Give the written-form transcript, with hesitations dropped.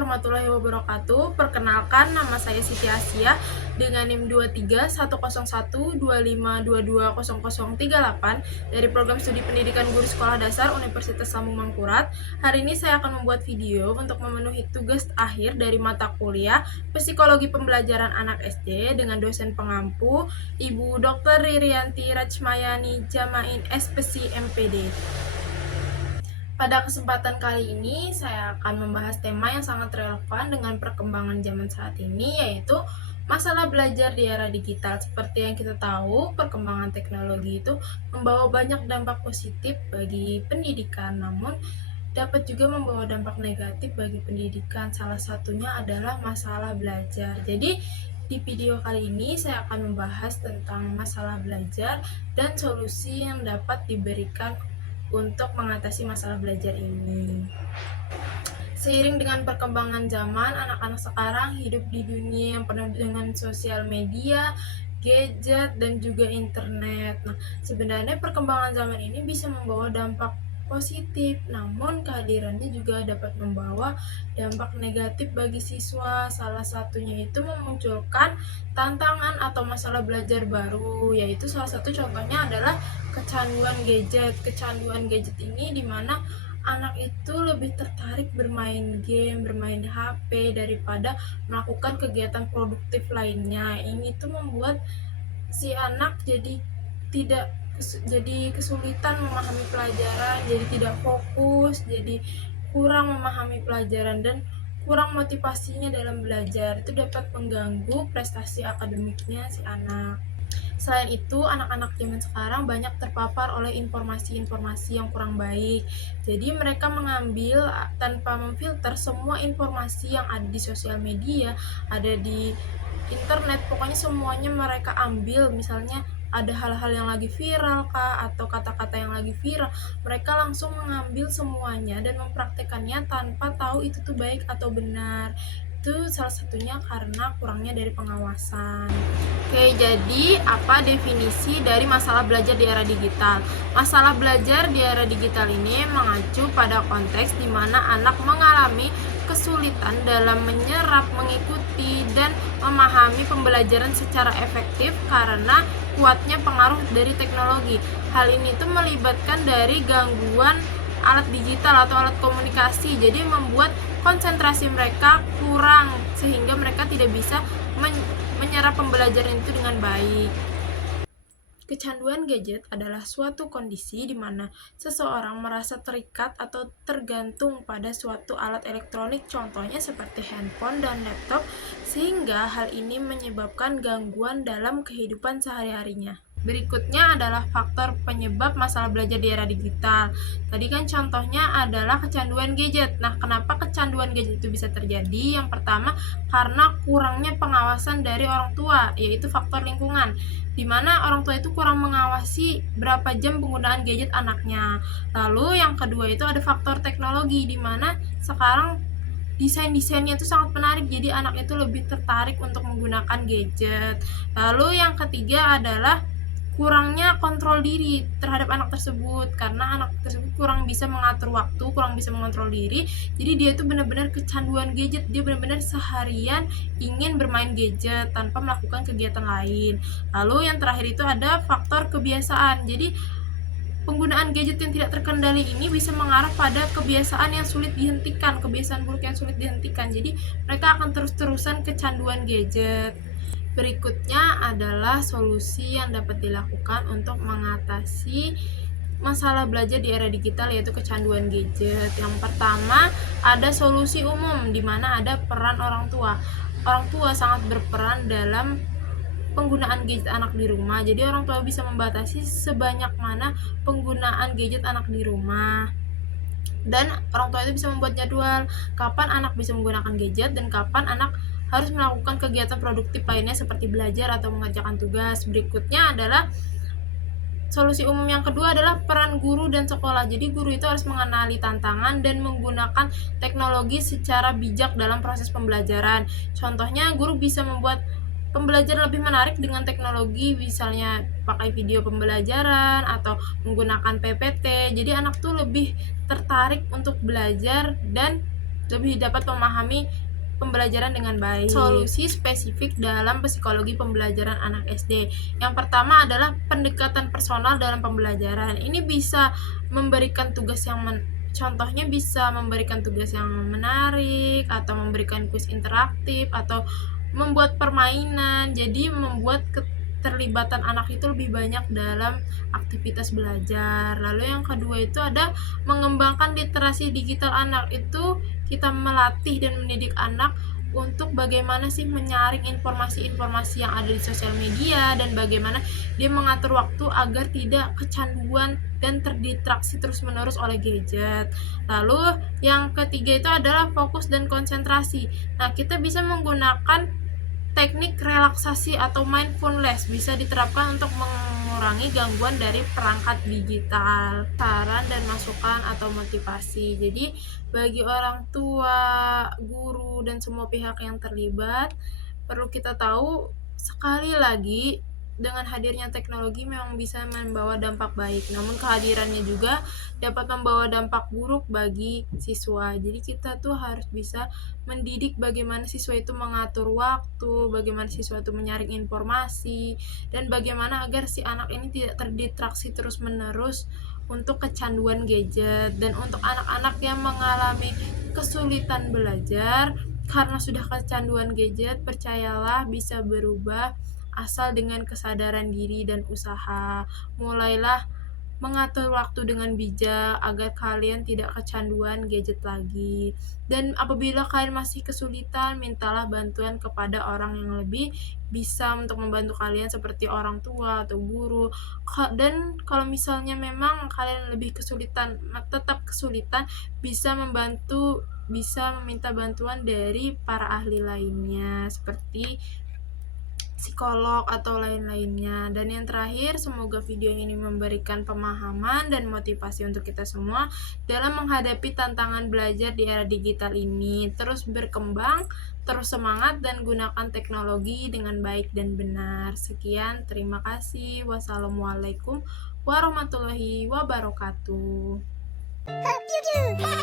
warahmatullahi wabarakatuh. Perkenalkan, nama saya Siti Asia dengan NIM 23101252200038 dari Program Studi Pendidikan Guru Sekolah Dasar Universitas Lambung Mangkurat. Hari ini saya akan membuat video untuk memenuhi tugas akhir dari mata kuliah Psikologi Pembelajaran Anak SD dengan dosen pengampu Ibu Dr. Ririanti Rachmayani Jamain SPC MPD. Pada kesempatan kali ini, saya akan membahas tema yang sangat relevan dengan perkembangan zaman saat ini, yaitu masalah belajar di era digital. Seperti yang kita tahu, perkembangan teknologi itu membawa banyak dampak positif bagi pendidikan, namun dapat juga membawa dampak negatif bagi pendidikan. Salah satunya adalah masalah belajar. Jadi, di video kali ini saya akan membahas tentang masalah belajar dan solusi yang dapat diberikan untuk mengatasi masalah belajar ini. Seiring dengan perkembangan zaman, anak-anak sekarang hidup di dunia yang penuh dengan sosial media, gadget, dan juga internet. Nah, sebenarnya perkembangan zaman ini bisa membawa dampak positif, namun kehadirannya juga dapat membawa dampak negatif bagi siswa. Salah satunya itu memunculkan tantangan atau masalah belajar baru, yaitu salah satu contohnya adalah kecanduan gadget. Kecanduan gadget ini dimana anak itu lebih tertarik bermain game, bermain HP daripada melakukan kegiatan produktif lainnya. Ini tuh membuat si anak jadi kesulitan memahami pelajaran, jadi tidak fokus, jadi kurang memahami pelajaran dan kurang motivasinya dalam belajar. Itu dapat mengganggu prestasi akademiknya si anak. Selain itu, anak-anak zaman sekarang banyak terpapar oleh informasi-informasi yang kurang baik. Jadi mereka mengambil tanpa memfilter semua informasi yang ada di sosial media, ada di internet, pokoknya semuanya mereka ambil. Misalnya ada hal-hal yang lagi viral kah, atau kata-kata yang lagi viral, mereka langsung mengambil semuanya dan mempraktekannya tanpa tahu itu tuh baik atau benar. Itu salah satunya karena kurangnya dari pengawasan. Oke, jadi apa definisi dari masalah belajar di era digital? Masalah belajar di era digital ini mengacu pada konteks di mana anak mengalami kesulitan dalam menyerap, mengikuti, dan memahami pembelajaran secara efektif karena kuatnya pengaruh dari teknologi. Hal ini tuh melibatkan dari gangguan alat digital atau alat komunikasi, jadi membuat konsentrasi mereka kurang sehingga mereka tidak bisa menyerap pembelajaran itu dengan baik. Kecanduan gadget adalah suatu kondisi di mana seseorang merasa terikat atau tergantung pada suatu alat elektronik, contohnya seperti handphone dan laptop, sehingga hal ini menyebabkan gangguan dalam kehidupan sehari-harinya. Berikutnya adalah faktor penyebab masalah belajar di era digital. Tadi kan contohnya adalah kecanduan gadget. Nah, kenapa kecanduan gadget itu bisa terjadi? Yang pertama, karena kurangnya pengawasan dari orang tua, yaitu faktor lingkungan, di mana orang tua itu kurang mengawasi berapa jam penggunaan gadget anaknya. Lalu yang kedua itu ada faktor teknologi, di mana sekarang desain-desainnya itu sangat menarik, jadi anak itu lebih tertarik untuk menggunakan gadget. Lalu yang ketiga adalah kurangnya kontrol diri terhadap anak tersebut, karena anak tersebut kurang bisa mengatur waktu, kurang bisa mengontrol diri, jadi dia itu benar-benar kecanduan gadget. Dia benar-benar seharian ingin bermain gadget tanpa melakukan kegiatan lain. Lalu yang terakhir itu ada faktor kebiasaan, jadi penggunaan gadget yang tidak terkendali ini bisa mengarah pada kebiasaan yang sulit dihentikan, kebiasaan buruk yang sulit dihentikan, jadi mereka akan terus-terusan kecanduan gadget. Berikutnya adalah solusi yang dapat dilakukan untuk mengatasi masalah belajar di era digital, yaitu kecanduan gadget. Yang pertama, ada solusi umum di mana ada peran orang tua. Orang tua sangat berperan dalam penggunaan gadget anak di rumah. Jadi orang tua bisa membatasi sebanyak mana penggunaan gadget anak di rumah. Dan orang tua itu bisa membuat jadwal kapan anak bisa menggunakan gadget dan kapan anak harus melakukan kegiatan produktif lainnya seperti belajar atau mengerjakan tugas. Berikutnya adalah solusi umum yang kedua adalah peran guru dan sekolah. Jadi guru itu harus mengenali tantangan dan menggunakan teknologi secara bijak dalam proses pembelajaran. Contohnya, guru bisa membuat pembelajaran lebih menarik dengan teknologi, misalnya pakai video pembelajaran atau menggunakan PPT. Jadi anak tuh lebih tertarik untuk belajar dan dapat memahami pembelajaran dengan baik. Solusi spesifik dalam psikologi pembelajaran anak SD. Yang pertama adalah pendekatan personal dalam pembelajaran. Ini bisa memberikan tugas yang contohnya bisa memberikan tugas yang menarik, atau memberikan kuis interaktif, atau membuat permainan. Jadi membuat keterlibatan anak itu lebih banyak dalam aktivitas belajar. Lalu yang kedua itu ada mengembangkan literasi digital anak. Itu kita melatih dan mendidik anak untuk bagaimana sih menyaring informasi-informasi yang ada di sosial media, dan bagaimana dia mengatur waktu agar tidak kecanduan dan terdistraksi terus-menerus oleh gadget. Lalu yang ketiga itu adalah fokus dan konsentrasi. Nah, kita bisa menggunakan teknik relaksasi atau mindfulness, bisa diterapkan untuk mengurangi gangguan dari perangkat digital. Saran dan masukan atau motivasi. Jadi bagi orang tua, guru, dan semua pihak yang terlibat, perlu kita tahu sekali lagi, dengan hadirnya teknologi memang bisa membawa dampak baik, namun kehadirannya juga dapat membawa dampak buruk bagi siswa. Jadi kita tuh harus bisa mendidik bagaimana siswa itu mengatur waktu, bagaimana siswa itu menyaring informasi, dan bagaimana agar si anak ini tidak terdistraksi terus-menerus untuk kecanduan gadget. Dan untuk anak-anak yang mengalami kesulitan belajar karena sudah kecanduan gadget, percayalah bisa berubah asal dengan kesadaran diri dan usaha. Mulailah mengatur waktu dengan bijak agar kalian tidak kecanduan gadget lagi. Dan apabila kalian masih kesulitan, mintalah bantuan kepada orang yang lebih bisa untuk membantu kalian, seperti orang tua atau guru. Dan kalau misalnya memang kalian lebih kesulitan, tetap kesulitan, bisa meminta bantuan dari para ahli lainnya seperti psikolog atau lain-lainnya. Dan yang terakhir, semoga video ini memberikan pemahaman dan motivasi untuk kita semua dalam menghadapi tantangan belajar di era digital ini. Terus berkembang, terus semangat, dan gunakan teknologi dengan baik dan benar. Sekian, terima kasih. Wassalamualaikum warahmatullahi wabarakatuh. Hope you do.